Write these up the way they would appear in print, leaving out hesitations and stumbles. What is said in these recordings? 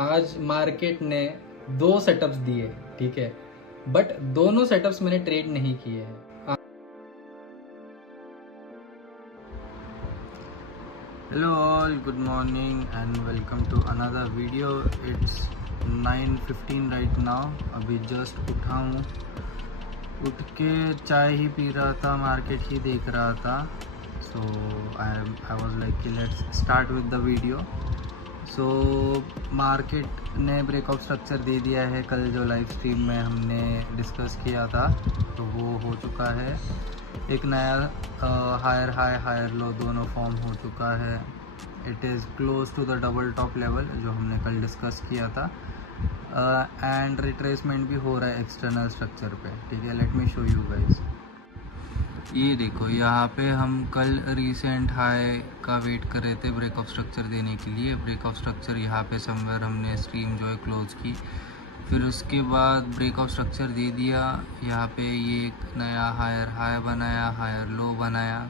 आज मार्केट ने 2 सेटअप्स दिए, ठीक है, बट दोनों सेटअप्स मैंने ट्रेड नहीं किए हैं। Hello all, good morning and welcome to another video. It's 9:15 right now. अभी जस्ट उठा हूँ, उठ के चाय ही पी रहा था, मार्केट ही देख रहा था. So I was like let's start with the video. So market ने ब्रेकआउट स्ट्रक्चर दे दिया है. कल जो लाइव स्ट्रीम में हमने डिस्कस किया था तो वो हो चुका है. एक नया हायर हाई हायर लो दोनों फॉर्म हो चुका है. It is close to the double top level जो हमने कल डिस्कस किया था. एंड रिट्रेसमेंट भी हो रहा है एक्सटर्नल स्ट्रक्चर पे. ठीक है, let me show you guys. ये देखो, यहाँ पे हम कल रीसेंट हाई का वेट कर रहे थे ब्रेकआउट स्ट्रक्चर देने के लिए. ब्रेकआउट स्ट्रक्चर यहाँ पे समवेयर हमने स्ट्रीम जो है क्लोज की. फिर उसके बाद ब्रेकआउट स्ट्रक्चर दे दिया. यहाँ पे ये एक नया हायर हाई बनाया, हायर लो बनाया.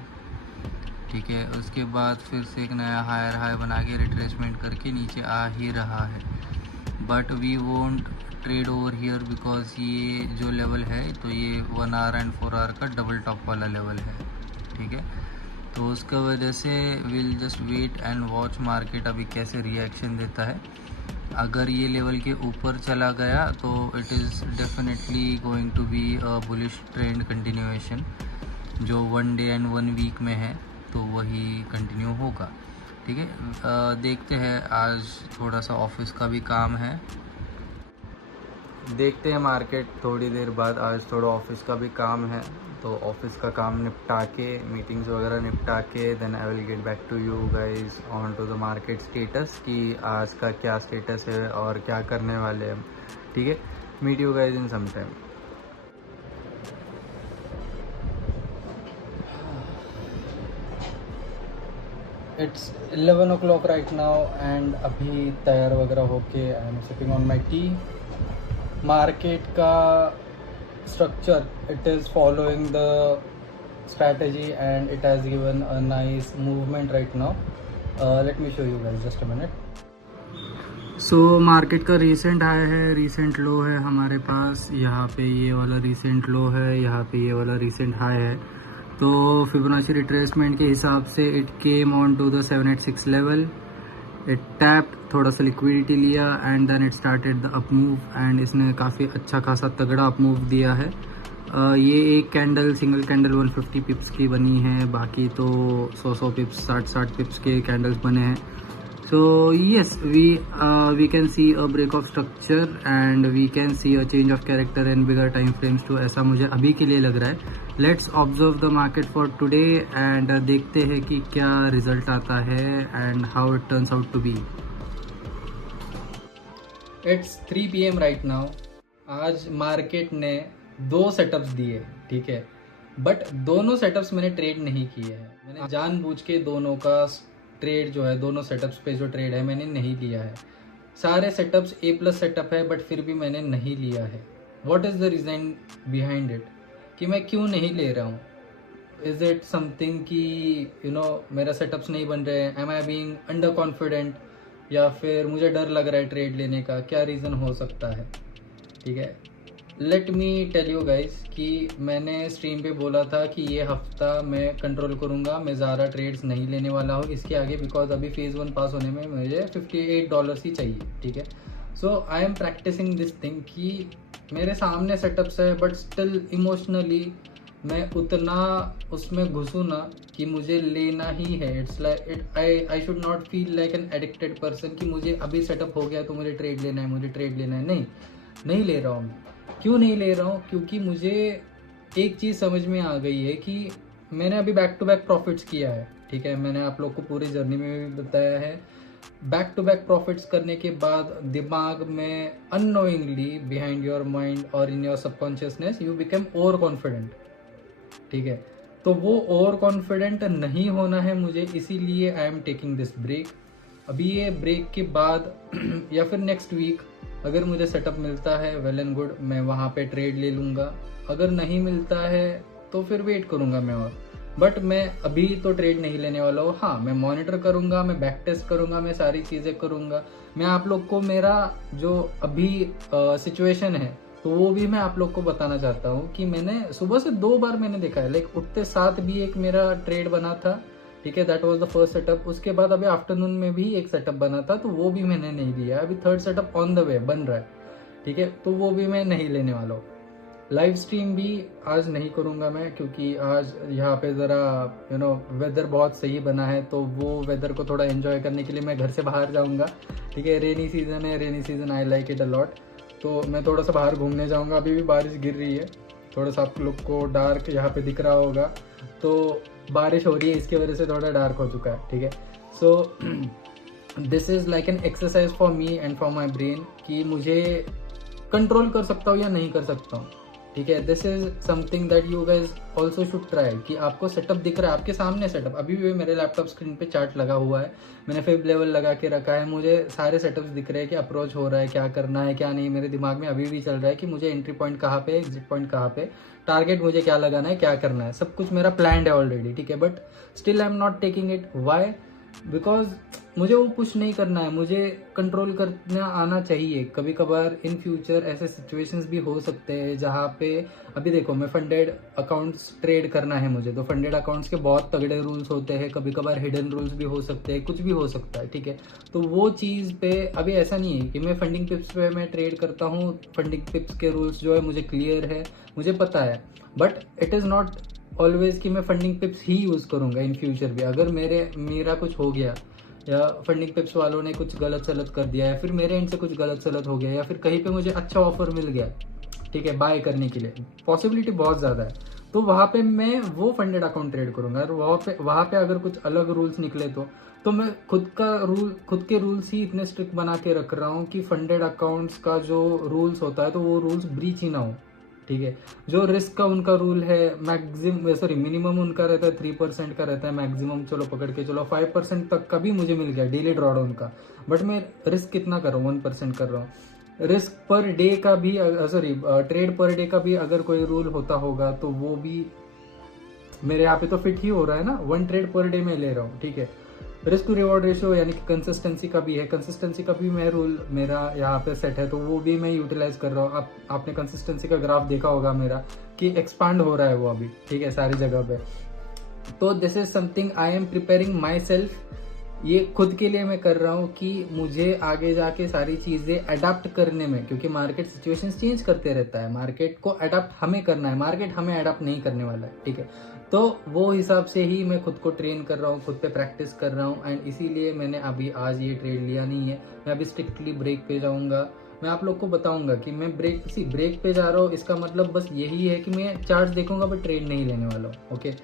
ठीक है, उसके बाद फिर से एक नया हायर हाई बना के रिट्रेसमेंट करके नीचे आ ही रहा है. But we won't trade over here because ये जो लेवल है तो ये 1 आवर एंड 4 आवर का डबल टॉप वाला लेवल है. ठीक है, तो उसका वजह से will just wait and watch market अभी कैसे रिएक्शन देता है. अगर ये लेवल के ऊपर चला गया तो it is definitely going to be a bullish trend continuation. जो 1 डे एंड 1 वीक में है तो वही कंटिन्यू होगा. ठीक है, देखते हैं. आज थोड़ा सा ऑफिस का भी काम है, देखते हैं मार्केट थोड़ी देर बाद. आज थोड़ा ऑफिस का भी काम है तो ऑफिस का काम निपटा के, मीटिंग्स वगैरह निपटा के then I will get back to you guys on to the market status कि आज का क्या स्टेटस है और क्या करने वाले हैं. ठीक है, meet you guys in some time. It's 11 o'clock right now and अभी तैयार वगैरह होके I am sitting on my tea. Market का structure, it is following the strategy and it has given a nice movement right now. Let me show you guys, just a minute. So market का recent high है, recent लो है हमारे पास. यहाँ पे ये वाला recent लो है, यहाँ पे ये वाला रीसेंट हाई है. तो फिबोनाची रिट्रेसमेंट के हिसाब से it came on to the 786 level. It tap, थोड़ा सा लिक्विडिटी लिया and then it started the up move. And इसने काफ़ी अच्छा खासा तगड़ा अप मूव दिया है. ये एक कैंडल, सिंगल कैंडल 150 पिप्स की बनी है. बाकी तो 100 पिप्स, 60 पिप्स के कैंडल्स बने हैं. So yes, we can see a break of structure and we can see a change of character in bigger time frames too. ऐसा मुझे अभी के लिए लग रहा है. Let's observe the market for today and देखते हैं कि क्या रिजल्ट आता है and how it turns out to be. It's 3 PM right now. आज मार्केट ने 2 सेटअप्स दिए, ठीक है, बट दोनों सेटअप्स मैंने ट्रेड नहीं किए हैं. मैंने जानबूझ के दोनों का ट्रेड जो है, दोनों सेटअप्स पे जो ट्रेड है मैंने नहीं लिया है. सारे सेटअप्स A+ सेटअप है बट फिर भी मैंने नहीं लिया है. What is the reason behind it कि मैं क्यों नहीं ले रहा हूँ? इज़ इट समथिंग कि मेरा सेटअप्स नहीं बन रहे हैं? Am I being under confident या फिर मुझे डर लग रहा है ट्रेड लेने का? क्या रीज़न हो सकता है? ठीक है, let me tell you guys कि मैंने स्ट्रीम पे बोला था कि ये हफ्ता मैं कंट्रोल करूँगा, मैं ज़्यादा ट्रेड्स नहीं लेने वाला हूँ इसके आगे, बिकॉज अभी फेज़ 1 पास होने में मुझे $58 ही चाहिए. ठीक है, so I am practising this thing कि मेरे सामने सेटअप्स है बट स्टिल इमोशनली मैं उतना उसमें घुसूँ ना कि मुझे लेना ही है. It's like I should not feel like an addicted person कि मुझे अभी सेटअप हो गया तो मुझे ट्रेड लेना है, मुझे ट्रेड लेना है. नहीं ले रहा हूँ मैं. क्यों नहीं ले रहा हूँ? क्योंकि मुझे एक चीज़ समझ में आ गई है कि मैंने अभी बैक टू बैक प्रॉफिट्स किया है. ठीक है, मैंने आप लोग को पूरी जर्नी में भी बताया है. बैक टू बैक प्रॉफिट्स करने के बाद दिमाग में अननोइंगली बिहाइंड योर माइंड और in your subconsciousness you become over confident. ठीक है, तो वो ओवर कॉन्फिडेंट नहीं होना है मुझे, इसीलिए I am taking this break. अभी ये ब्रेक के बाद या फिर नेक्स्ट वीक अगर मुझे सेटअप मिलता है वेल एंड गुड, मैं वहाँ पे ट्रेड ले लूँगा. अगर नहीं मिलता है तो फिर वेट करूँगा मैं. और बट मैं अभी तो ट्रेड नहीं लेने वाला हूँ. हाँ, मैं मॉनिटर करूँगा, मैं बैक टेस्ट करूँगा, मैं सारी चीज़ें करूँगा. मैं आप लोग को मेरा जो अभी सिचुएशन है तो वो भी मैं आप लोग को बताना चाहता हूँ कि मैंने सुबह से 2 बार मैंने देखा है, लाइक उठते साथ भी एक मेरा ट्रेड बना था, ठीक है, that was the first setup. उसके बाद अभी आफ्टरनून में भी एक सेटअप बना था, तो वो भी मैंने नहीं लिया। अभी third setup on the way बन रहा है, ठीक है, तो वो भी मैं नहीं लेने वाला हूँ। लाइव स्ट्रीम भी आज नहीं करूँगा मैं, क्योंकि आज यहाँ पे ज़रा वेदर बहुत सही बना है, तो वो वेदर को थोड़ा एंजॉय करने के लिए मैं घर से बाहर जाऊँगा, ठीक है। रेनी सीज़न है, rainy season I like it a lot, तो मैं थोड़ा सा बाहर घूमने जाऊँगा। अभी भी बारिश गिर रही है, थोड़ा सा आप लोग को डार्क यहाँ पे दिख रहा होगा, तो बारिश हो रही है, इसकी वजह से थोड़ा डार्क हो चुका है, ठीक है। So this is like an exercise for me and for my brain कि मुझे कंट्रोल कर सकता हूँ या नहीं कर सकता हूँ, ठीक है। This is something that you guys also should try कि आपको सेटअप दिख रहा है आपके सामने। सेटअप अभी भी मेरे लैपटॉप स्क्रीन पे चार्ट लगा हुआ है, मैंने फिब लेवल लगा के रखा है, मुझे सारे सेटअप्स दिख रहे हैं कि अप्रोच हो रहा है, क्या करना है क्या नहीं। मेरे दिमाग में अभी भी चल रहा है कि मुझे एंट्री पॉइंट कहाँ पे, एग्जिट पॉइंट कहाँ पे, टारगेट मुझे क्या लगाना है, क्या करना है, सब कुछ मेरा प्लान्ड है ऑलरेडी, ठीक है। But still I am not taking it. Why? Because मुझे वो पुश नहीं करना है, मुझे कंट्रोल करना आना चाहिए। कभी कभार इन फ्यूचर ऐसे सिचुएशंस भी हो सकते हैं जहाँ पे, अभी देखो मैं फंडेड अकाउंट्स ट्रेड करना है मुझे, तो फंडेड अकाउंट्स के बहुत तगड़े रूल्स होते हैं, कभी कभार हिडन रूल्स भी हो सकते हैं, कुछ भी हो सकता है, ठीक है। तो वो चीज़ पे अभी ऐसा नहीं है कि मैं फंडिंग पिप्स पे मैं ट्रेड करता हूँ, फंडिंग पिप्स के रूल्स जो है मुझे क्लियर है, मुझे पता है। But it is not always कि मैं फंडिंग पिप्स ही यूज़ करूँगा इन फ्यूचर भी। अगर मेरा कुछ हो गया, या फंडिंग पिप्स वालों ने कुछ गलत सलत कर दिया, या फिर मेरे एंड से कुछ गलत सलत हो गया, या फिर कहीं पे मुझे अच्छा ऑफर मिल गया, ठीक है, बाय करने के लिए, पॉसिबिलिटी बहुत ज़्यादा है, तो वहाँ पे मैं वो फंडेड अकाउंट ट्रेड करूँगा। और वहाँ पे अगर कुछ अलग रूल्स निकले तो मैं खुद के रूल्स ही इतने स्ट्रिक्ट बना के रख रहा हूँ कि फंडेड अकाउंट्स का जो रूल्स होता है तो वो रूल्स ब्रीच ही ना हो, ठीक है। जो रिस्क का उनका रूल है, मिनिमम उनका रहता है 3% का रहता है, मैक्सिमम चलो पकड़ के चलो 5% तक का भी मुझे मिल गया डेली ड्रॉडाउन का। बट मैं रिस्क कितना कर रहा हूँ? 1% कर रहा हूँ। रिस्क पर डे का भी ट्रेड पर डे का भी अगर कोई रूल होता होगा तो वो भी मेरे यहाँ पे तो फिट ही हो रहा है ना, 1 ट्रेड पर डे में ले रहा हूँ, ठीक है। रिस्क टू रिवॉर्ड रेशियो यानी कि कंसिस्टेंसी का भी है, कंसिस्टेंसी का भी मैं रूल मेरा यहाँ पे सेट है, तो वो भी मैं यूटिलाइज कर रहा हूँ। आपने कंसिस्टेंसी का ग्राफ देखा होगा मेरा कि एक्सपांड हो रहा है वो अभी, ठीक है, सारी जगह पे। तो this is something I am preparing my self, ये खुद के लिए मैं कर रहा हूँ कि मुझे आगे जाके सारी चीज़ें अडाप्ट करने में, क्योंकि मार्केट सिचुएशंस चेंज करते रहता है, मार्केट को अडाप्ट हमें करना है, मार्केट हमें अडाप्ट नहीं करने वाला है, ठीक है। तो वो हिसाब से ही मैं खुद को ट्रेन कर रहा हूँ, खुद पे प्रैक्टिस कर रहा हूँ, एंड इसीलिए मैंने अभी आज ये ट्रेड लिया नहीं है। मैं अभी स्ट्रिक्टली ब्रेक पे जाऊँगा, मैं आप लोग को बताऊंगा कि मैं ब्रेक पे जा रहा हूँ, इसका मतलब बस यही है कि मैं चार्ट देखूंगा बट ट्रेड नहीं लेने वाला हूँ, ओके।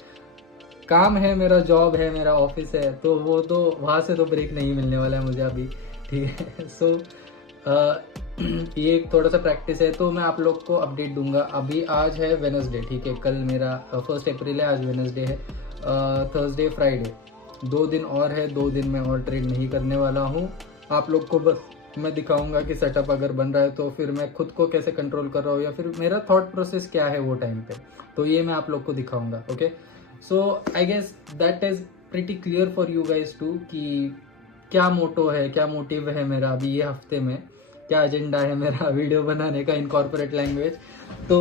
काम है मेरा, जॉब है मेरा, ऑफिस है, तो वो तो वहाँ से तो ब्रेक नहीं मिलने वाला है मुझे अभी, ठीक है। सो ये एक थोड़ा सा प्रैक्टिस है, तो मैं आप लोग को अपडेट दूंगा। अभी आज है वेडनेसडे, ठीक है, कल मेरा 1 अप्रैल है, आज वेडनेसडे है, थर्सडे फ्राइडे 2 दिन और है, 2 दिन में और ट्रेड नहीं करने वाला हूँ। आप लोग को बस मैं दिखाऊंगा कि सेटअप अगर बन रहा है तो फिर मैं खुद को कैसे कंट्रोल कर रहा हूँ, या फिर मेरा थॉट प्रोसेस क्या है वो टाइम पे, तो ये मैं आप लोग को दिखाऊंगा, okay. So I guess that is pretty clear for you guys too कि क्या मोटो है, क्या मोटिव है मेरा अभी ये हफ्ते में, क्या एजेंडा है मेरा वीडियो बनाने का इन कॉर्पोरेट लैंग्वेज। तो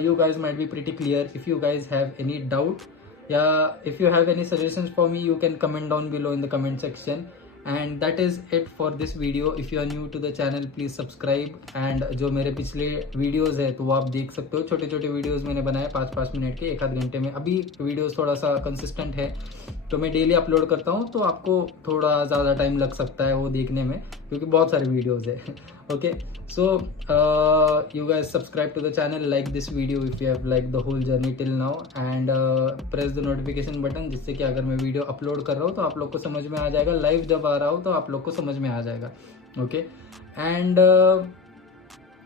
you guys might be pretty clear. If you guys have any doubt या if you have any suggestions for me, you can comment down below in the comment section. And that is it for this video. If you are new to the channel please subscribe, and जो मेरे पिछले videos है तो वो आप देख सकते हो, छोटे छोटे वीडियोज़ मैंने बनाए 5-5 मिनट के, 1 आध घंटे में। अभी वीडियोज़ थोड़ा सा कंसिस्टेंट है तो मैं डेली अपलोड करता हूँ, तो आपको थोड़ा ज़्यादा टाइम लग सकता है वो देखने में क्योंकि बहुत सारे वीडियोज़ है, okay. So you guys subscribe to the channel, like this video if you have liked the whole journey till now, and press the notification button, जिससे कि अगर मैं वीडियो अपलोड कर रहा हूँ तो आप लोग को समझ में आ जाएगा, लाइव जब आ रहा हूँ तो आप लोग को समझ में आ जाएगा, okay. And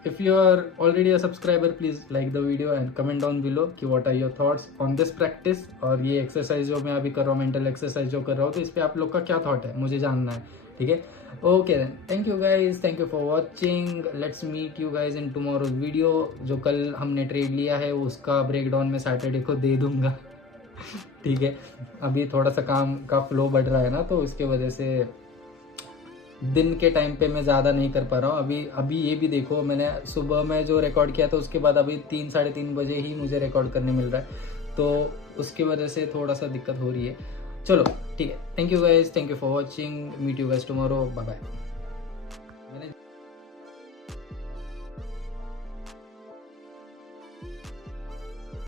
if you are already a subscriber, please like the video and comment down below कि what are your thoughts on this practice, और ये एक्सरसाइज जो मैं अभी कर रहा हूँ, मेंटल एक्सरसाइज जो कर रहा हूँ, तो इस पर आप लोग का क्या थॉट है मुझे जानना है, ठीक है। Okay then, thank you guys, thank you for watching, let's meet you guys in tomorrow's video. जो कल हमने ट्रेड लिया है उसका ब्रेकडाउन मैं सैटरडे को दे दूंगा ठीक है। अभी थोड़ा सा काम का फ्लो बढ़ रहा है ना, तो इसके वजह से दिन के टाइम पे मैं ज़्यादा नहीं कर पा रहा हूँ। अभी ये भी देखो, मैंने सुबह में जो रिकॉर्ड किया था उसके बाद अभी 3 साढ़े 3 बजे ही मुझे रिकॉर्ड करने मिल रहा है, तो उसकी वजह से थोड़ा सा दिक्कत हो रही है। चलो ठीक है, thank you guys, thank you for watching, meet you guys tomorrow, bye bye. मैंने